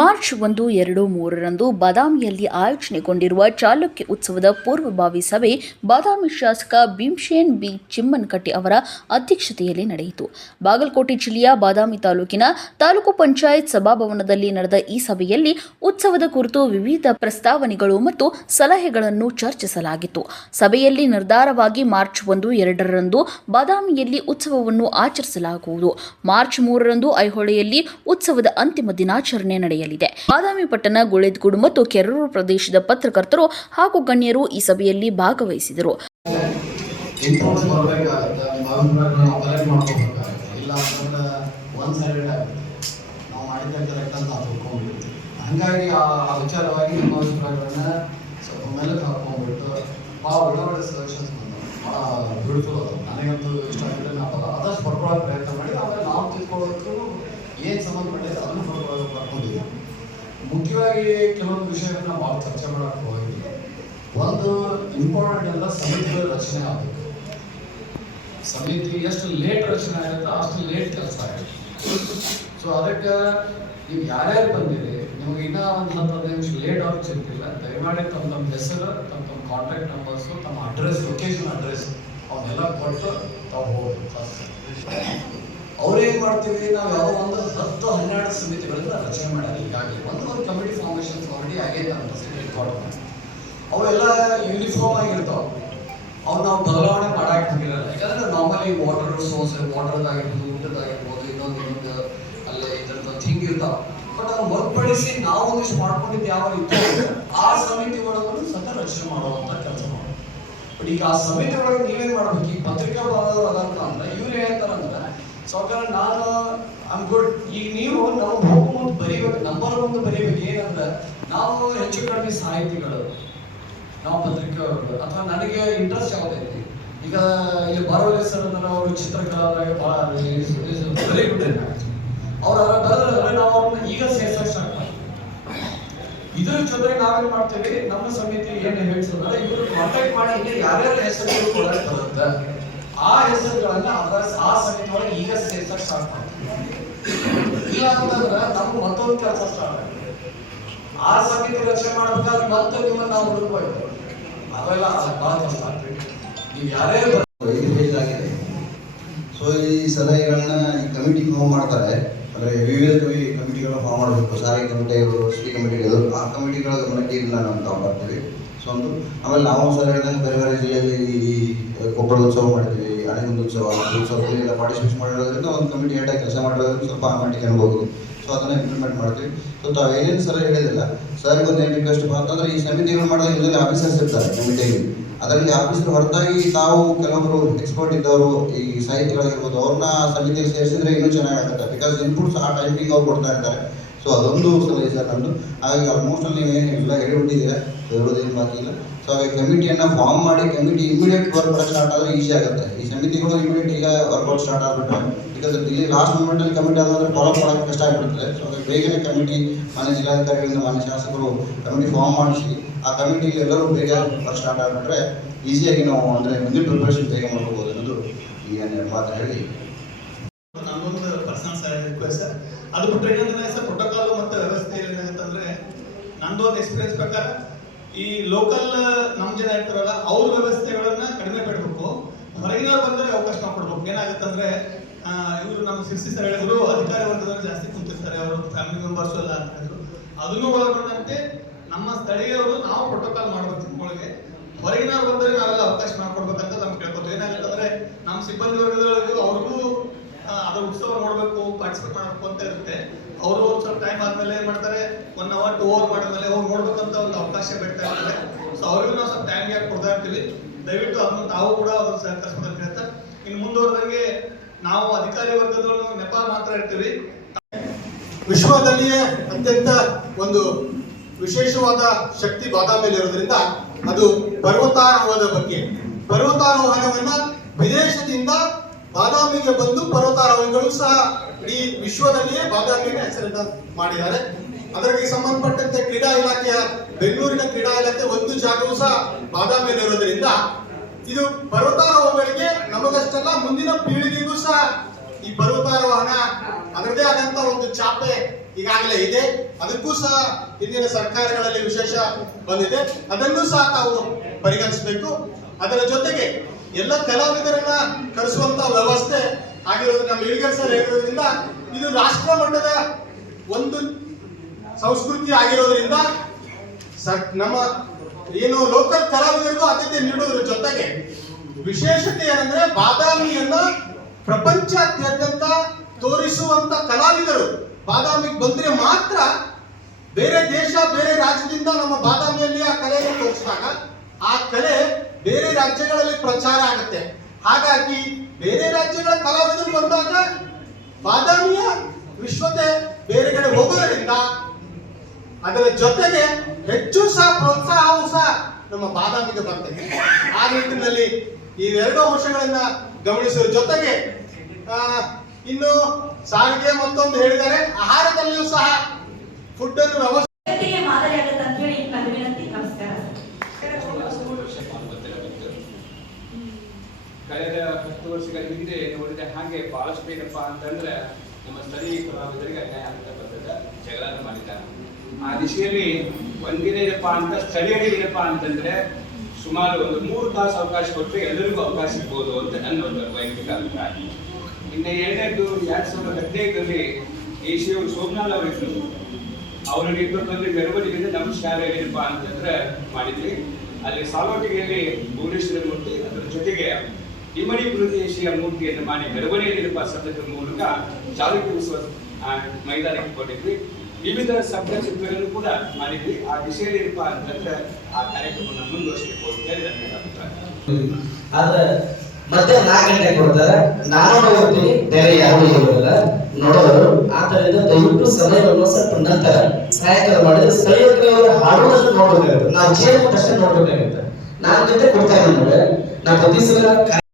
March 1, 2, 3ರಂದು ಬಾದಾಮಿಯಲ್ಲಿ ಆಯೋಜನೆಗೊಂಡಿರುವ ಚಾಲುಕ್ಯ ಉತ್ಸವದ ಪೂರ್ವಭಾವಿ ಸಭೆ ಬಾದಾಮಿ ಶಾಸಕ ಭೀಮಸೇನ್ ಬಿ ಚಿಮ್ಮನಕಟ್ಟಿ ಅವರ ಅಧ್ಯಕ್ಷತೆಯಲ್ಲಿ ನಡೆಯಿತು. ಬಾಗಲಕೋಟೆ ಜಿಲ್ಲೆಯ ಬಾದಾಮಿ ತಾಲೂಕಿನ ತಾಲೂಕು ಪಂಚಾಯತ್ ಸಭಾಭವನದಲ್ಲಿ ನಡೆದ ಈ ಸಭೆಯಲ್ಲಿ ಉತ್ಸವದ ಕುರಿತು ವಿವಿಧ ಪ್ರಸ್ತಾವನೆಗಳು ಮತ್ತು ಸಲಹೆಗಳನ್ನು ಚರ್ಚಿಸಲಾಗಿತ್ತು. ಸಭೆಯಲ್ಲಿ ನಿರ್ಧಾರವಾಗಿ ಮಾರ್ಚ್ 1, 2ರಂದು ಬಾದಾಮಿಯಲ್ಲಿ ಉತ್ಸವವನ್ನು ಆಚರಿಸಲಾಗುವುದು. ಮಾರ್ಚ್ 3ರಂದು ಐಹೊಳೆಯಲ್ಲಿ ಉತ್ಸವದ ಅಂತಿಮ ದಿನಾಚರಣೆ ನಡೆಯಲಿದೆ. ಬಾದಾಮಿ ಪಟ್ಟಣ, ಗುಳೇದಗೂಡು ಮತ್ತು ಕೆರೂರು ಪ್ರದೇಶದ ಪತ್ರಕರ್ತರು ಹಾಗೂ ಗಣ್ಯರು ಈ ಸಭೆಯಲ್ಲಿ ಭಾಗವಹಿಸಿದರು. ಹಂಗಾಗಿ ಆ ವಿಚಾರವಾಗಿ ನಿಮ್ಮ ಅಭಿಪ್ರಾಯಗಳನ್ನ ಸ್ವಲ್ಪ ಮೆಲುಕು ಹಾಕೊಂಡ್ಬಿಟ್ಟು ಭಾಳ ಒಳ್ಳೆ ಸಜೆಷನ್ಸ್ ಬಂದವು. ಭಾಳ ಬ್ಯೂಟಿಫುಲ್ ಅದಾವೆ. ನನಗಂತೂ ಇಷ್ಟ ಆಗಿದ್ರೆ ನಾವು ಆದಷ್ಟು ಬರ್ಕೊಳ್ಳೋಕೆ ಪ್ರಯತ್ನ ಮಾಡಿ ಆಮೇಲೆ ನಾವು ತಿಳ್ಕೊಳ್ಳೋಕ್ಕೂ ಏನು ಸಂಬಂಧಪಟ್ಟಿದೆ ಅದನ್ನು ಬರ್ಕೊಂಡಿದ್ದೀವಿ. ಮುಖ್ಯವಾಗಿ ಕೆಲವೊಂದು ವಿಷಯಗಳನ್ನ ಭಾಳ ಚರ್ಚೆ ಮಾಡೋಕ್ಕೆ ಹೋಗಿಲ್ಲ. ಒಂದು ಇಂಪಾರ್ಟೆಂಟ್ ಎಲ್ಲ ಸಮಿತಿಗಳ ರಚನೆ ಆಗಬೇಕು. ಸಮಿತಿ ಎಷ್ಟು ಲೇಟ್ ರಚನೆ ಆಗುತ್ತೋ ಅಷ್ಟು ಲೇಟ್ ಕೆಲಸ ಆಗುತ್ತೆ. ಸೊ ಅದಕ್ಕೆ ನೀವು ಯಾರ್ಯಾರು ಬಂದಿರಿ, ನಿಮಗೆ ಇನ್ನೂ ಒಂದು 10-15 ನಿಮಿಷ ಲೇಟ್ ಆಗಿ ಸಿಗ್ತಿಲ್ಲ, ದಯಮಾಡಿ ತಮ್ಮ ಹೆಸರು, ತಮ್ಮ ಕಾಂಟ್ಯಾಕ್ಟ್ ನಂಬರ್ಸು, ತಮ್ಮ ಅಡ್ರೆಸ್, ಲೊಕೇಶನ್ ಅಡ್ರೆಸ್ ಅವನ್ನೆಲ್ಲ ಕೊಟ್ಟು ತಾವು ಹೋಗ್ಬೇಕು. ಅವ್ರೇನು ಮಾಡ್ತೀವಿ, ನಾವು ಯಾವ ಒಂದು 10-12 ಸಮಿತಿಗಳಿಂದ ರಚನೆ ಮಾಡ್ಯಾರ. ಈಗಾಗಲೇ ಒಂದು ಕಮಿಟಿ ಫಾರ್ಮೇಷನ್ಸ್ ಆಲ್ರೆಡಿ ಆಗೈತೆ ಅಂತ ರೆಕಾರ್ಡ್ ಮಾಡಿ ಅವೆಲ್ಲ ಯೂನಿಫಾರ್ಮ್ ಆಗಿರ್ತಾವೆ. ಅವು ನಾವು ಬದಲಾವಣೆ ಮಾಡಕ್ಕೆ ಹೋಗಿರಲ್ಲ. ಯಾಕಂದ್ರೆ ನಾರ್ಮಲಿ ವಾಟರ್ ಸೋರ್ಸ್, ವಾಟರ್ದಾಗಿರ್ಬೋದು, ಊಟದಾಗಿರ್ಬೋದು, ಇನ್ನೊಂದು ಅಲ್ಲೇ ಇದ್ರದ್ದು ಥಿಂಗ್ ಇರ್ತಾವೆ. ಬಟ್ ಅದನ್ನು ಹೊರತುಪಡಿಸಿ ನಾವು ಒಂದಿಷ್ಟು ಮಾಡ್ಕೊಂಡಿದ್ದು ಯಾವ ಇತ್ತು ಆ ಸಮಿತಿ ಒಳಗೂ ಸಹ ರಚನೆ ಮಾಡುವಂಥ ಕೆಲಸ ಮಾಡೋದು. ಬಟ್ ಈಗ ಆ ಸಮಿತಿ ಒಳಗೆ ನೀವೇನು ಮಾಡ್ಬೇಕು, ಈ ಪತ್ರಿಕಾ ಭಾಗದವ್ರು ಅದಂತ ಅಂದ್ರೆ ಇವ್ರು ಹೇಳ್ತಾರಂದ್ರೆ ಸಾವುಕಾರ ನಾನು ಐಮ್ ಗುಡ್. ಈಗ ನೀವು ನಾವು ಹೋಗೋ ಮುಂದೆ ಬರೀಬೇಕು, ನಂಬರ್ ಮುಂದೆ ಬರೀಬೇಕು. ಏನಂದ್ರೆ ನಾವು ಹೆಚ್ಚು ಕಡಿಮೆ ಸಾಹಿತಿಗಳು, ನಾವು ಪತ್ರಿಕೆಯವರು, ಅಥವಾ ನನಗೆ ಇಂಟ್ರೆಸ್ಟ್ ಯಾವುದೈತಿ. ಈಗ ಇಲ್ಲಿ ಬರೋಲ್ಲ ಸರ್ ಅಂದ್ರೆ ಅವರು ಚಿತ್ರಕಲಾದಾಗ ಭಾಳ ವೆರಿ ಗುಡ್ ಅವ್ರು ಅದರ ಬರೋದ್ರೆ ನಾವು ಅವ್ರನ್ನ ಈಗ ಸೇರ್ಸಕ್ಕೆ ಸ್ಟಾರ್ಟ್ ಮಾಡ್ತೀವಿ. ಇದ್ರ ಜೊತೆಗೆ ನಾವೇನು ಮಾಡ್ತೀವಿ, ನಮ್ಮ ಸಮಿತಿ ಏನು ಹೇಳ್ಸೋದ್ರೆ ಇವರು ಕಾಂಟ್ಯಾಕ್ಟ್ ಮಾಡಿ ಇಲ್ಲಿ ಯಾರ್ಯಾರ ಹೆಸರುಗಳು ಕೊಡಕ್ಕೆ ಬರುತ್ತೆ ಆ ಹೆಸರುಗಳನ್ನ ಆ ಸಮಿತಿ ಒಳಗೆ ಈಗ ಸೇರ್ಸಕ್ಕೆ ಸ್ಟಾರ್ಟ್ ಮಾಡ್ತೀವಿ. ಇಲ್ಲ ಅಂತಂದ್ರೆ ನಮ್ಗೆ ಮತ್ತೊಂದು ಕೆಲಸ ಸ್ಟಾರ್ಟ್ ಆಗುತ್ತೆ. ಆ ಸಮಿತಿ ರಚನೆ ಮಾಡ್ಬೇಕಾದ್ರೆ ಮತ್ತೆ ನಿಮ್ಮನ್ನ ನಾವು ಹುಡುಕ್ಬೇಕು. ಅವೆಲ್ಲ ಭಾಳ ಕಷ್ಟ ಆಗ್ತದೆ. ನೀವು ಯಾರೇ ಆಗಿದೆ. ಸೊ ಈ ಸಲಹೆಗಳನ್ನ ಈ ಕಮಿಟಿ ಫಾರ್ಮ್ ಮಾಡ್ತಾರೆ. ಅಂದರೆ ವಿವಿಧ ಕಮಿಟಿಗಳನ್ನ ಫಾರ್ಮ್ ಮಾಡಬೇಕು. ಸಾರಿಗೆ ಕಮಿಟಿಗಳು, ಶ್ರೀ ಕಮಿಟಿಗಳು, ಆ ಕಮಿಟಿಗಳ ಗಮನಕ್ಕೆ ಇದನ್ನ ನಾವು ತಗೊಂಡ್ಬರ್ತೀವಿ. ಸೊ ಒಂದು ಆಮೇಲೆ ನಾವು ಸರ್ ಹೇಳಿದಂಗೆ ಬೇರೆ ಬೇರೆ ಜಿಲ್ಲೆಯಲ್ಲಿ ಈ ಕೊಪ್ಪಳದ ಉತ್ಸವ ಮಾಡಿದ್ವಿ, ಅಣೆಗುಂದ ಉತ್ಸವದಲ್ಲಿ ಎಲ್ಲ ಪಾರ್ಟಿಸಿಪೇಟ್ ಮಾಡಿರೋದ್ರಿಂದ ಒಂದು ಕಮಿಟಿ ಹೆಡ್ ಆಗಿ ಕೆಲಸ ಮಾಡಿರೋದ್ರಿಂದ ಸ್ವಲ್ಪ ಆ ಮಟ್ಟಿಗೆ ಅನ್ಬೋದು. ಸೊ ಅದನ್ನು ಇಂಪ್ಲಿಮೆಂಟ್ ಮಾಡ್ತೀವಿ. ಸೊ ತಾವೇನೇನು ಸಲ ಹೇಳಿದಿಲ್ಲ ಸರ್ಗೆ ಒಂದು ಏನು ರಿಕ್ವೆಸ್ಟ್ ಅಂತಂದ್ರೆ ಈ ಸಮಿತಿಗಳು ಮಾಡಿದಾಗ ಇದರಲ್ಲಿ ಆಫೀಸರ್ಸ್ ಇರ್ತಾರೆ ಕಮಿಟಿಯಲ್ಲಿ. ಅದರಲ್ಲಿ ಆಫೀಸರ್ ಹೊರತಾಗಿ ತಾವು ಕೆಲವೊಬ್ಬರು ಎಕ್ಸ್ಪರ್ಟ್ ಇದ್ದವರು, ಈ ಸಾಹಿತಿಗಳಾಗಿರ್ಬೋದು, ಅವ್ರನ್ನ ಸಮಿತಿಯಲ್ಲಿ ಸೇರಿಸಿದ್ರೆ ಇನ್ನೂ ಚೆನ್ನಾಗಾಗುತ್ತೆ. ಬಿಕಾಸ್ ಇನ್ಪುಟ್ಸ್ ಆ ಟೈಮಿಂಗ್ ಅವ್ರು ಕೊಡ್ತಾ ಇರ್ತಾರೆ. ಸೊ ಅದೊಂದು ಸಲಹೆ ಸರ್ ನಮ್ಮದು. ಹಾಗಾಗಿ ಆಲ್ಮೋಸ್ಟ್ ಅಲ್ಲಿ ನೀವೇನು ಎಲ್ಲ ಹೇಳಿಬಿಟ್ಟಿದ್ದೀರಾ, ಹೇಳೋದೇನು ಬಾಕಿ ಇಲ್ಲ. ಸೊ ಹಾಗಾಗಿ ಕಮಿಟಿಯನ್ನು ಫಾರ್ಮ್ ಮಾಡಿ ಕಮಿಟಿ ಇಮಿಡಿಯೇಟ್ ವರ್ಕ್ ಸ್ಟಾರ್ಟ್ ಆದರೆ ಈಸಿ ಆಗುತ್ತೆ. ಈ ಸಮಿತಿಗಳು ಇಮಿಡಿಯೇಟ್ ಈಗ ವರ್ಕೌಟ್ ಸ್ಟಾರ್ಟ್ ಆಗಿಬಿಟ್ರೆ, ಬಿಕಾಸ್ ಇಲ್ಲಿ ಲಾಸ್ಟ್ ಮೂಮೆಂಟಲ್ಲಿ ಕಮಿಟಿ ಆದ್ರೆ ಫಾಲೋ ಮಾಡೋಕ್ಕೆ ಕಷ್ಟ ಆಗಿಬಿಡ್ತದೆ. ಸೊ ಹಾಗಾಗಿ ಬೇಗನೆ ಕಮಿಟಿ ಮಾನ್ಯ ಜಿಲ್ಲಾಧಿಕಾರಿಗಳಿಂದ ಮಾನ್ಯ ಶಾಸಕರು ಕಮಿಟಿ ಫಾರ್ಮ್ ಮಾಡಿಸಿ ಆ ಕಮಿಟಿಗೆ ಎಲ್ಲರೂ ಬೇಗ ವರ್ಕ್ ಸ್ಟಾರ್ಟ್ ಆಗಿಬಿಟ್ರೆ ಈಸಿಯಾಗಿ ನಾವು ಅಂದರೆ ಮುಂದಿನ ಪ್ರಿಪ್ರೇಷನ್ ಬೇಗ ಮಾಡ್ಕೋಬೋದು ಅನ್ನೋದು ಈಗ ಮಾತು ಹೇಳಿ ನನ್ನೊಂದು ಪರ್ಸನಲ್ ರಿಕ್ವೆಸ್ಟ್ ಸರ್. ಅದು ಬಿಟ್ಟರೆ ಏನಂದ್ರೆ ಸರ್, ಪ್ರೋಟೋಕಾಲ್ ಮತ್ತು ವ್ಯವಸ್ಥೆ ಏನಾಗುತ್ತಂದ್ರೆ ನಂದು ಒಂದು ಎಕ್ಸ್ಪೀರಿಯನ್ಸ್ ಪ್ರಕಾರ ಈ ಲೋಕಲ್ ನಮ್ಮ ಜನ ಇರ್ತಾರಲ್ಲ ಅವ್ರ ವ್ಯವಸ್ಥೆಗಳನ್ನ ಕಡಿಮೆ ಬಿಡಬೇಕು. ಹೊರಗಿನವ್ರು ಬಂದರೆ ಅವಕಾಶ ಕೊಡ್ಬೇಕು. ಏನಾಗುತ್ತಂದ್ರೆ ಇವರು ನಮ್ಮ ಶಿರ್ಸಿ ಸರ್ ಹೇಳಿದ್ರು ಅಧಿಕಾರಿ ವರ್ಗದವರು ಜಾಸ್ತಿ ಕುಂತಿರ್ತಾರೆ, ಅವರು ಫ್ಯಾಮಿಲಿ ಮೆಂಬರ್ಸು ಎಲ್ಲ ಅಂತಿದ್ರು. ಅದನ್ನು ಒಳಗೊಂಡಂತೆ ನಮ್ಮ ಸ್ಥಳೀಯರು ನಾವು ಪ್ರೋಟೋಕಾಲ್ ಮಾಡ್ಬೇಕು. ಒಳಗೆ ಹೊರಗಿನವ್ರು ಬಂದರೆ ನಾವೆಲ್ಲ ಅವಕಾಶ ಮಾಡ್ಕೊಡ್ಬೇಕಂತ ನಮ್ಗೆ ಕೇಳ್ಕೊತೀವಿ. ಏನಾಗುತ್ತಂದ್ರೆ ನಮ್ಮ ಸಿಬ್ಬಂದಿ ವರ್ಗದವರಿಗೂ ಅವ್ರಿಗೂ ಅದ್ರ ಉತ್ಸವ ನೋಡ್ಬೇಕು, ಪಾರ್ಟಿಸಿಪೇಟ್ ಮಾಡಬೇಕು ಅಂತ ಇರುತ್ತೆ. ಅವರು ಸ್ವಲ್ಪ ಟೈಮ್ ಆದ್ಮೇಲೆ ಏನ್ ಮಾಡ್ತಾರೆ, 1 hour 2 hour ಮಾಡಿದ್ಮೇಲೆ ಅವ್ರು ನೋಡ್ಬೇಕಂತ ಒಂದು ಅವಕಾಶ ಬಿಡ್ತಾ ಇರ್ತಾರೆ. ಸೊ ಅವ್ರಿಗೂ ನಾವು ಸ್ವಲ್ಪ ಟೈಮ್ ಯಾಕೆ ಕೊಡ್ತಾ ಇರ್ತೀವಿ. ದಯವಿಟ್ಟು ಅದನ್ನು ತಾವು ಕೂಡ ಅದನ್ನು ಸಹಕರಿಸ್ಬೇಕಂತ ಹೇಳ್ತಾರೆ. ಇನ್ನು ಮುಂದುವರೆದಂಗೆ ನಾವು ಅಧಿಕಾರಿ ವರ್ಗದವರು ನೆಪ ಮಾತ್ರ ಇರ್ತೀವಿ. ವಿಶ್ವದಲ್ಲಿಯೇ ಅತ್ಯಂತ ಒಂದು ವಿಶೇಷವಾದ ಶಕ್ತಿ ಬಾದಾಮಿಯಲ್ಲಿ ಇರೋದ್ರಿಂದ ಅದು ಪರ್ವತಾರೋಹಣದ ಬಗ್ಗೆ. ಪರ್ವತಾರೋಹಣವನ್ನ ವಿದೇಶದಿಂದ ಬಾದಾಮಿಗೆ ಬಂದು ಪರ್ವತಾರೋಹಿಗಳು ಸಹ ಇಡೀ ವಿಶ್ವದಲ್ಲಿಯೇ ಬಾದಾಮಿಗೆ ಹೆಸರನ್ನ ಮಾಡಿದ್ದಾರೆ. ಅದಕ್ಕೆ ಸಂಬಂಧಪಟ್ಟಂತೆ ಕ್ರೀಡಾ ಇಲಾಖೆಯ ಬೆಂಗಳೂರಿನ ಕ್ರೀಡಾ ಇಲಾಖೆ ಒಂದು ಜಾಗವೂ ಸಹ ಬಾದಾಮಿಯಲ್ಲಿ ಇರೋದ್ರಿಂದ ಇದು ಪರ್ವತಾರೋಹಗಳಿಗೆ ನಮಗಷ್ಟಲ್ಲ ಮುಂದಿನ ಪೀಳಿಗೆಗೂ ಸಹ ಈ ಪರ್ವತಾರೋಹಣ ಅದರದೇ ಆದಂತ ಒಂದು ಚಾಪೆ ಈಗಾಗಲೇ ಇದೆ. ಅದಕ್ಕೂ ಸಹ ಹಿಂದಿನ ಸರ್ಕಾರಗಳಲ್ಲಿ ವಿಶೇಷ ಬಂದಿದೆ. ಅದನ್ನು ಸಹ ತಾವು ಪರಿಗಣಿಸಬೇಕು. ಅದರ ಜೊತೆಗೆ ಎಲ್ಲ ಕಲಾವಿದರನ್ನ ಕರೆಸುವಂತ ವ್ಯವಸ್ಥೆ ಆಗಿರೋದು ನಮ್ಮ ಇಳಿಗರ್ ಸರ್ ಹೇಳಿರೋದ್ರಿಂದ ಇದು ರಾಷ್ಟ್ರ ಮಟ್ಟದ ಒಂದು ಸಂಸ್ಕೃತಿ ಆಗಿರೋದ್ರಿಂದ ನಮ್ಮ ಏನು ಲೋಕಲ್ ಕಲಾವಿದರಿಗೂ ಆದ್ಯತೆ ನೀಡೋದ್ರ ಜೊತೆಗೆ ವಿಶೇಷತೆ ಏನಂದ್ರೆ ಬಾದಾಮಿಯನ್ನ ಪ್ರಪಂಚಾದ್ಯಂತ ತೋರಿಸುವಂತ ಕಲಾವಿದರು ಬಾದಾಮಿಗೆ ಬಂದ್ರೆ ಮಾತ್ರ ಬೇರೆ ದೇಶ ಬೇರೆ ರಾಜ್ಯದಿಂದ ನಮ್ಮ ಬಾದಾಮಿಯಲ್ಲಿ ಆ ಕಲೆಯನ್ನು ತೋರಿಸಿದಾಗ ಆ ಕಲೆ ಬೇರೆ ರಾಜ್ಯಗಳಲ್ಲಿ ಪ್ರಚಾರ ಆಗುತ್ತೆ. ಹಾಗಾಗಿ ಬೇರೆ ರಾಜ್ಯಗಳ ಕಲಾವಿದರು ಬಂದಾಗ ಬಾದಾಮಿಯ ವಿಶ್ವತೆ ಬೇರೆ ಕಡೆ ಹೋಗೋದ್ರಿಂದ ಅದರ ಜೊತೆಗೆ ಹೆಚ್ಚು ಸಹ ಪ್ರೋತ್ಸಾಹವೂ ಸಹ ನಮ್ಮ ಬಾದಾಮಿಗೆ ಬರ್ತದೆ. ಆ ನಿಟ್ಟಿನಲ್ಲಿ ಇವೆರಡು ಅಂಶಗಳನ್ನ ಗಮನಿಸುವ ಜೊತೆಗೆ ಇನ್ನು ಸಾರಿಗೆ ಮತ್ತೊಂದು ಹೇಳಿದ್ದಾರೆ, ಆಹಾರದಲ್ಲಿಯೂ ಸಹ ಫುಡ್ ಅನ್ನು ವ್ಯವಸ್ಥೆ ಮಾದರಿಯಾಗುತ್ತೆ ಅಂತ ಹೇಳಿ ನನ್ನ ವಿನಂತಿ. ನಮಸ್ಕಾರ. ಕಳೆದ 10 ವರ್ಷಗಳ ಹಿಂದೆ ನೋಡಿದ ಹಾಗೆ ಬಹಳಷ್ಟು ಏನಪ್ಪ ಅಂತಂದ್ರೆ ನಮ್ಮ ಸ್ಥಳೀಯ ಕಲಾವಿದರಿಗೆ ಅನ್ಯಾಯ ಆಗ್ತಕ್ಕಂಥದ್ದ ಜಗಳ ಮಾಡಿದ್ದಾರೆ. ಆ ದಿಶೆಯಲ್ಲಿ ಒಂದಿನ ಏನಪ್ಪ ಅಂತ ಸ್ಥಳೀಯರಿಗೆ ಏನಪ್ಪ ಅಂತಂದ್ರೆ ಸುಮಾರು ಒಂದು 3 ತಾಸು ಅವಕಾಶ ಕೊಟ್ಟರೆ ಎಲ್ಲರಿಗೂ ಅವಕಾಶ ಸಿಗ್ಬೋದು ಅಂತ ನನ್ನ ಒಂದು ವೈಯಕ್ತಿಕ ಅಭಿಪ್ರಾಯ. ಇನ್ನು ಎರಡನೇದು 2015ರಲ್ಲಿ ಏಷ್ಯವರು ಸೋಮನಾಥ್ ಅವರಿದ್ರು. ಅವರ ನೇತೃತ್ವದಲ್ಲಿ ಮೆರವಣಿಗೆಯಿಂದ ನಮ್ಮ ಶಾಲೆಯಲ್ಲಿ ಏನಪ್ಪ ಅಂತಂದ್ರೆ ಮಾಡಿದ್ವಿ. ಅಲ್ಲಿ ಸಾಲೋಟಿಗೆಯಲ್ಲಿ ಭುವನೇಶ್ವರಿ ಮೂರ್ತಿ, ಅದರ ಜೊತೆಗೆ ಇಮ್ಮಡಿ ಪ್ರದೇಶೀಯ ಮೂರ್ತಿಯನ್ನು ಮಾಡಿ ಮೆರವಣಿಗೆ ಸದ್ಯದ ಮೂಲಕ ಚಾಲುಕ್ಯ ಉತ್ಸವ ಮೈದಾನಕ್ಕೆ ಕೊಟ್ಟಿದ್ವಿ. ವಿವಿಧ ಶಬ್ದಚಿತ್ರಗಳನ್ನು ಕೂಡ ಮಾಡಿದ್ವಿ. ಆ ವಿಷಯದಲ್ಲಿ ಏನಪ್ಪಾ ಅಂತಂದ್ರೆ ಆ ಕಾರ್ಯಕ್ರಮವನ್ನು ಮುಂದುವರಿಸಬೇಕು ಅಂತ ಹೇಳಿ ನನ್ನ ಅಭಿಪ್ರಾಯ. ಆದ್ರೆ ಮತ್ತೆ 4 ಗಂಟೆ ಕೊಡ್ತಾರೆ, ನಾನು ಹೋಗ್ತೀನಿ, ಬೇರೆ ಯಾರು ಇರೋದಿಲ್ಲ ನೋಡೋರು. ಆದ್ದರಿಂದ ದಯವಿಟ್ಟು ಸಮಯವನ್ನು ಸ್ವಲ್ಪ ನಂತರ ಸಹಾಯಕ ಮಾಡಿದ್ರೆ ಸ್ಥಳೀಯ ಕಲಾವಿದರ ಹಾಡುಗಳನ್ನು ನೋಡ್ಬೇಕಾಗುತ್ತೆ. ನಾವು ಜೀವನ ಅಷ್ಟೇ ನೋಡ್ಬೇಕಾಗುತ್ತೆ. 4 ಗಂಟೆ ಕೊಡ್ತಾ ಇದ್ದೀನಿ. ನಾ ಪ್ರತಿ ಸಲ